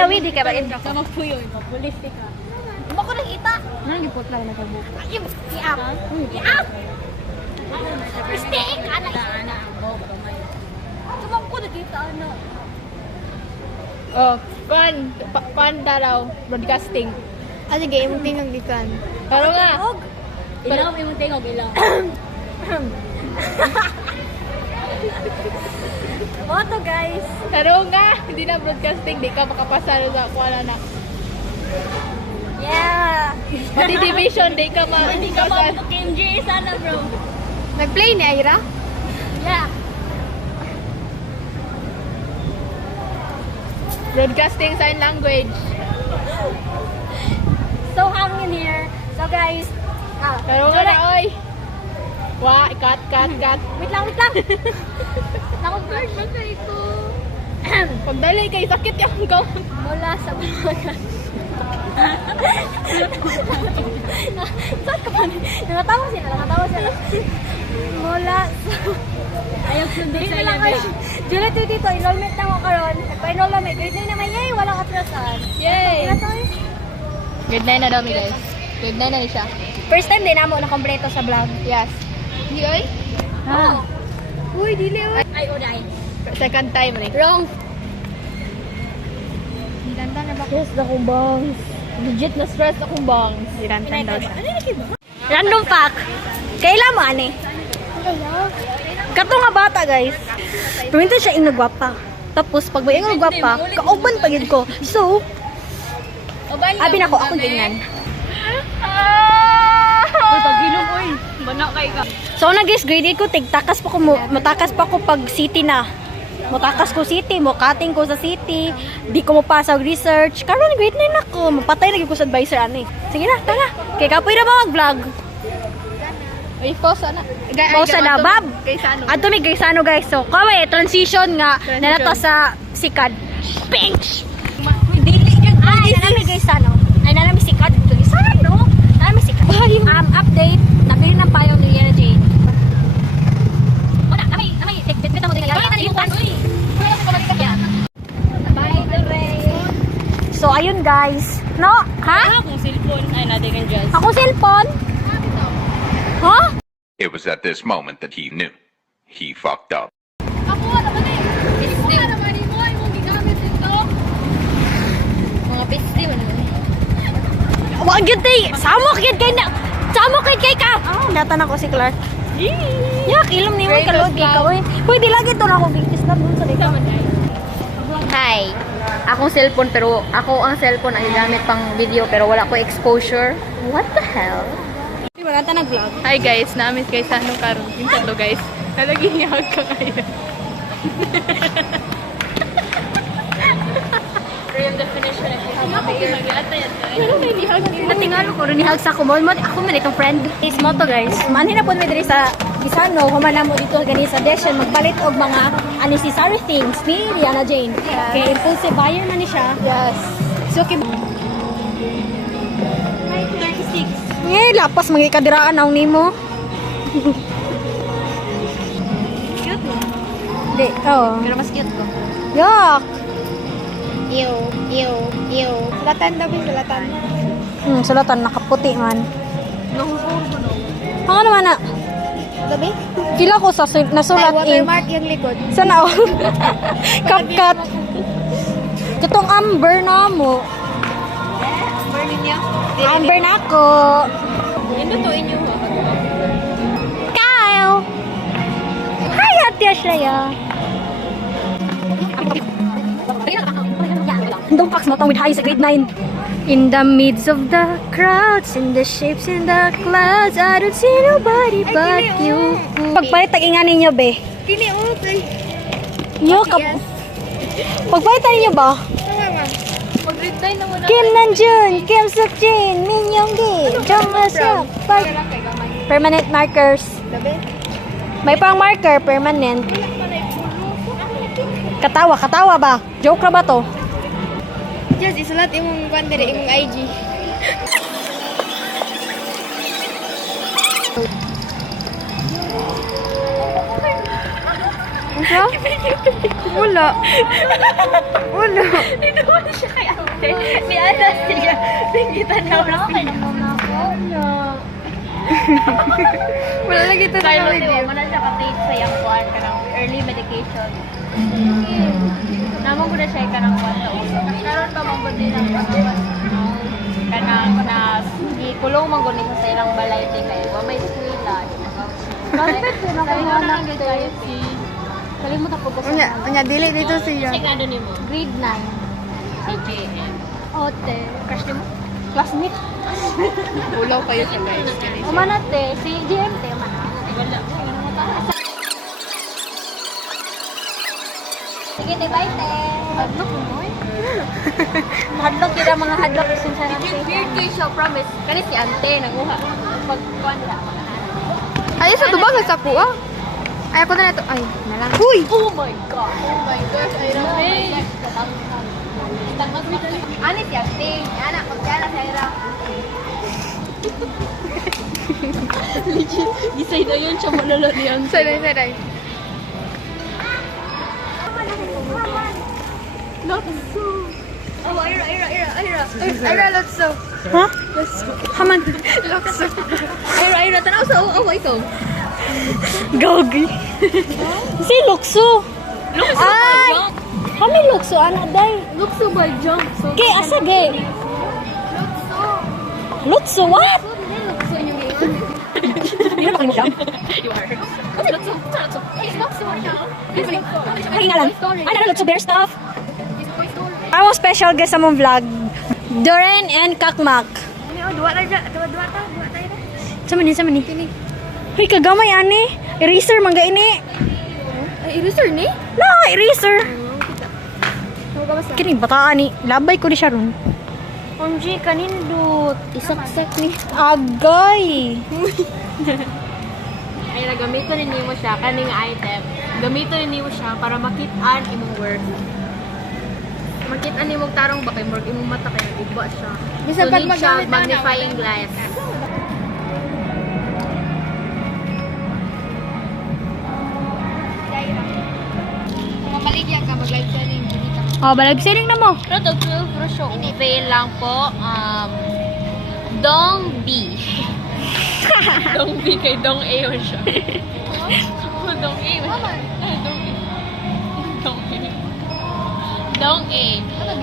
Yawi, di ka ba? Sa magpuyo, mapulis ka. Hindi ko nakita. Nangipot lang na kabuka. I-up. I-up. Mistake. Anak. Tumang ko nakita, ano. Oh, kuan daraw, broadcasting. Ah, sige, imong tingog di kan. Pero nga. Ilaw, imong tingog, ilaw. Boto, guys. Pero nga, hindi na broadcasting, di ka makapasalo sa kuan na. Yeah. Pati division, di ka Hindi ka mabukinji, sana bro. Nag-play ni Aira? Yeah. Broadcasting sign language. So, hang in here. So, guys. Pero nga na, oy. Wa, cut. Wait lang. Naka-blurred ba kayo ko? Pagdali kay sakit yung ko. Mula sa bagat. Saan ka ba? Nangatawa sila. Mula sa... Ayaw sunday sa lang iya. July 2 dito, enrollment na ako karon. Nagpa-enroll na may grade 9 naman. Yay! Walang atrasan. Yay! Atrasan. Grade 9 na daw mi guys. Grade 9 na siya. First time din namo na kompleto sa vlog. Yes. Hindi oy? Ah. Uy, dili uy. Ay, uday. Second time ni. Wrong. Dinanda na ba? Stress na kong bangs. Legit na stress na kong bangs. Dinantan daw siya. Random fact. Kailan mo, ani? Kato nga bata, guys. Pumunta siya yung nagwapa. Tapos, pag may yung nagwapa, kauban pa yun ko. So, abi na ako ganyan. Uy, pagilong, uy. Bana kay ka. So, nag-guess grade 8 ko, tigtakas pa ko, matakas pa ko pag city na. Matakas ko city, mukating ko sa city, di ko mapasa og research. Karon grade 9 ako, mapatay lagi ko sa advisor ani. Sige na, tara. Kay kapoy na ba mag-vlog? Uy, pause na. Pause na, Bab. Kay Sano. Ato may Gaisano guys. So, kami transition nga nanato sa sikad. Pinch. Dili jud. Ay, nami Gaisano. Ay, nami sikad dito. Sana no. Nami sikad. Update. Nabili ng payo ni Yana Jane. Wala, nami beta mo din nga. So, ayun guys. No? Ha? Akong cellphone. Ay, natin kang jazz. Ako cellphone? Ha? It was at this moment that he knew. He fucked up. Mga piste man. Wag yun tay! Samok yun kay na! Samok yun kay ka! Natan ako si Clark. Yak, ilom ni mo kalod kay ka. Pwede lagi ito na ako bigtis na dun sa dito. Hi. Akong cellphone pero ako ang cellphone ang gamit pang video pero wala ko exposure. What the hell? Wala ta nag-vlog. Hi guys, na-miss kay Sano karon. Pinsan to guys. Nalaging yag ka kayo. Real definition of pero may lihag ni Natingalo ko rin nihag sa kumol mo. Ako man itong friend. Is mo to guys. Manhin na po may diri sa Gisano. Humana mo dito gani sa Deshen. Magpalit og mga unnecessary things. Ni Rihanna Jane. Kay impulsive buyer na ni siya. Yes. So, okay. Lapas mga ikadiraan ang nimo. Cute mo. Di, oh. Pero mas cute ko. Yak! Ew. Sulatan daw yung sulatan. Sulatan, nakaputi man. Nahuhulog ko no. Ano naman na? Gabi? Kila ko sa nasulat in. Watermark yung likod. Sana oh. Kapkat. Katong amber na mo. Burning niya. Amber na ako. Ito to inyo. Kyle! Hi, Ate Ashley. Don't fax mo tong with high sa grade 9. In the midst of the crowds, in the shapes in the clouds, I don't see nobody but you. Pagpalit tag inga ninyo, be. Kini okay. Yo, pagpalitan ninyo ba? Mag-read na muna. Kim Namjoon, Kim Seokjin, Min Younggi, Jung Eun-seok. Permanent markers. Gabi? May pang marker, permanent. Katawa ba? Joke na ba to? Just isulat imong bandere imong IG. Ano? Wala. Hindi naman siya kaya. Ni Ana siya. Kita na ako. Wala lagi ito na Kaya review. mo na siya ka-take sa yung kuwan ka ng early medication. Namang ko na siya ka ng kuwan sa ulo. Karoon pa mong din ang kanang na ikulong mong gunin sa ilang balay din kayo. May eskwela. Bakit pinakahanap kayo si... Kalimut ako ko Anya, dili dito siya. Sige, ano ni mo? Grade 9. Si JM. Ote. Crush ni mo? Classmate. Ulaw kayo sa guys. Umanate. Si GMT man. Wala. Sige, bye te. Hadlok mo eh. Hadlok kita mga hadlok sinceramente. Weird kayo siya, promise. Kani si Ante, nanguha. Pagkuhan na. Ay, sa tubang sa kuha. Ay, ako na ito. Ay, nalang. Uy! Oh my God! Oh my gosh, I don't know. Ani si Ate. Anak, magkala sa ira. Gisay na yun siya malala niyan. Saray, saray. Oh, Ira. Ira, lotso. Ha? Haman. Lotso. Ira, tanaw sa uwa ito. Gogi. Si Lukso. Ay! Kami Lukso, anak day. Lukso ba jump? So, Kay asa ge? Lukso, what? Lukso yung ngayon. Hindi na makinig siya. You are. Kasi Lukso. Lukso. It's Lukso now. Ay, nga lang. Ay, na Lukso bear stuff. Our special guest sa mong vlog, Doren and Kakmak. Dua tayo. Sama ni. Hoy, kagamay ani. Eraser mangga ini. Ay, eraser ni? No, eraser. Kini bataan ni. Labay ko di siya ron. Onji kanindot. Isaksak ni. Agay. Ay, gamiton ni mo siya, kaning item. Gamiton ni mo siya para makit-an imong work. Makit-an imong tarong ba kay Morg, imong mata kay guba siya. Bisan pag need siya magamit na magnifying glass. Mabaligyan ka, mag-live selling. Oh, balag siling na mo. Pero to 12 pro show. Fail lang po. Dong B. Dong B kay Dong A yun siya. Dong A. Dong A. Dong A. Dong A.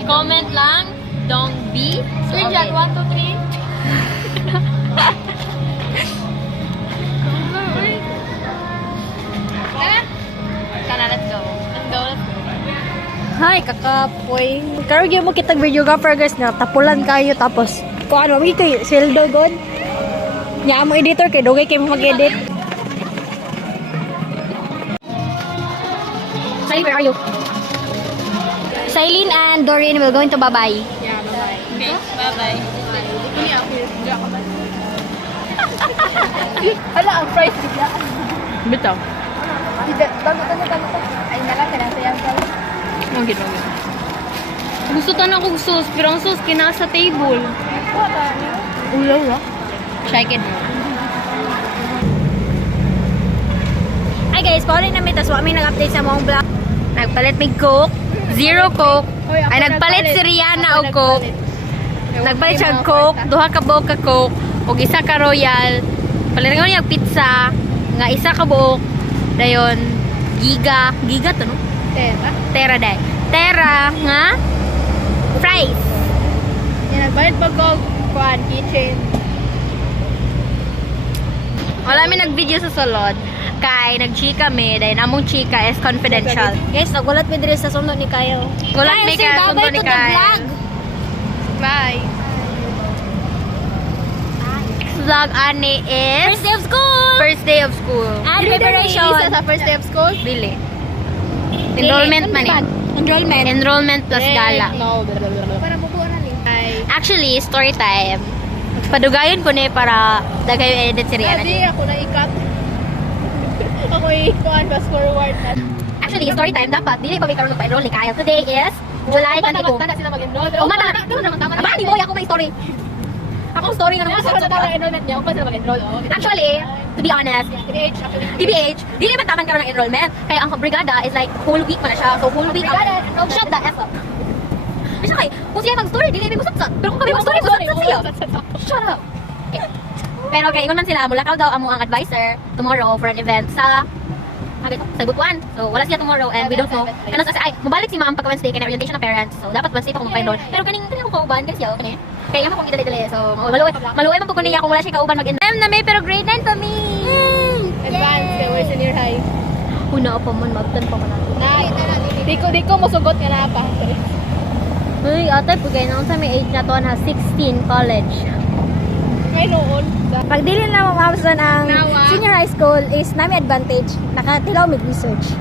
Comment lang. Dong B. Screenshot 1, 2, 3. Kana, let's go. Let's go. Hi, kakapoy. Karon gyud mo kitag videographer guys na tapulan kayo tapos kung ano magi kay Seldo god. Nya mo editor kay dugay kay mo mag-edit. Hi, where are you? Silene and Doreen will going to bye-bye. Yeah, bye-bye. Okay, bye-bye. Kuni ako. Diyan ka ba? Hala, ang price bigla. Bitaw. Ay, nalang ka na sa yan. Magit. Gusto tanong ko sauce, pero ang sauce kina sa table. Ulaw ra. Check it. Hi guys, paulit na tas wa mi nag-update sa mong vlog. Nagpalit mig Coke, zero Coke. Ay nagpalit si Rihanna og Coke. Nagpalit siya og Coke, duha ka buok ka Coke, ug isa ka Royal. Palit nga niya og pizza, nga isa ka buok. Dayon giga to no? Tera day. Tera nga fries. Yan, nagbayad pag ko, kuhan, kitchen. Wala mi nag-video sa sulod. Kay nag-chika mi, dahil namong chika is confidential. Guys, nagulat mi diri sa sundo ni Kayo. Gulat mi kayo, sundo ni Kyle. Bye. Vlog ani is First day of school! First day of school. And Preparation preparation. sa first day of school? Dili. Enrollment man eh. Enrollment. Enrollment plus gala. No. Para bubuan na rin. Ay. Actually, story time. Padugayon ko ni para dagay edit si Rihanna. Hindi, ako na ikat. Ako ikuhan, fast forward na. Actually, story time dapat dili pa may karon pa-enroll ni Kyle. Today is July 22. Tanda sila mag-enroll. O mata, aba di mo ako may story. Ako story nga naman. Sa tama enrollment niya, kung pa sila mag-enroll. Actually, to be honest, TBH, dili man taman karon ng enrollment. Kaya ang brigada is like whole week pa na siya. So whole week, shut the F up. kay, kung siya mag-story, dili may busat sa. Pero kung kami mag-story, busat sa siya. Shut up. Okay. Pero kay ingon man sila, mulakaw daw amo ang advisor tomorrow for an event sa sa Butuan. So, wala siya tomorrow and we don't know. Ano sa ay, mabalik si ma'am pagka Wednesday kay orientation ng parents. So, dapat Wednesday pa kung mag-enroll. Pero kaning ko kauban kasi okay. Kaya yung akong idali-dali. So, maluoy man po ko niya kung wala siya kauban mag-enroll. Na may pero grade 9 pa mi. Advance, kaya we're senior high. Una pa man, magtan pa man natin. Di ko masugot nga na pa. Uy, ate, pagay na sa may age na to na 16 college. Ay, noon. Pag dili na mamamson ang Nawa. senior high school is nami advantage. Nakatilaw med research.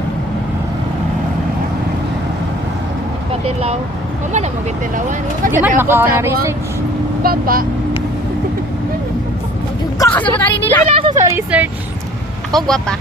Patilaw. Mama na magitilawan. Di man makaw na research. Baba. Kakasabot ani nila. Wala sa research. Ako gwapa.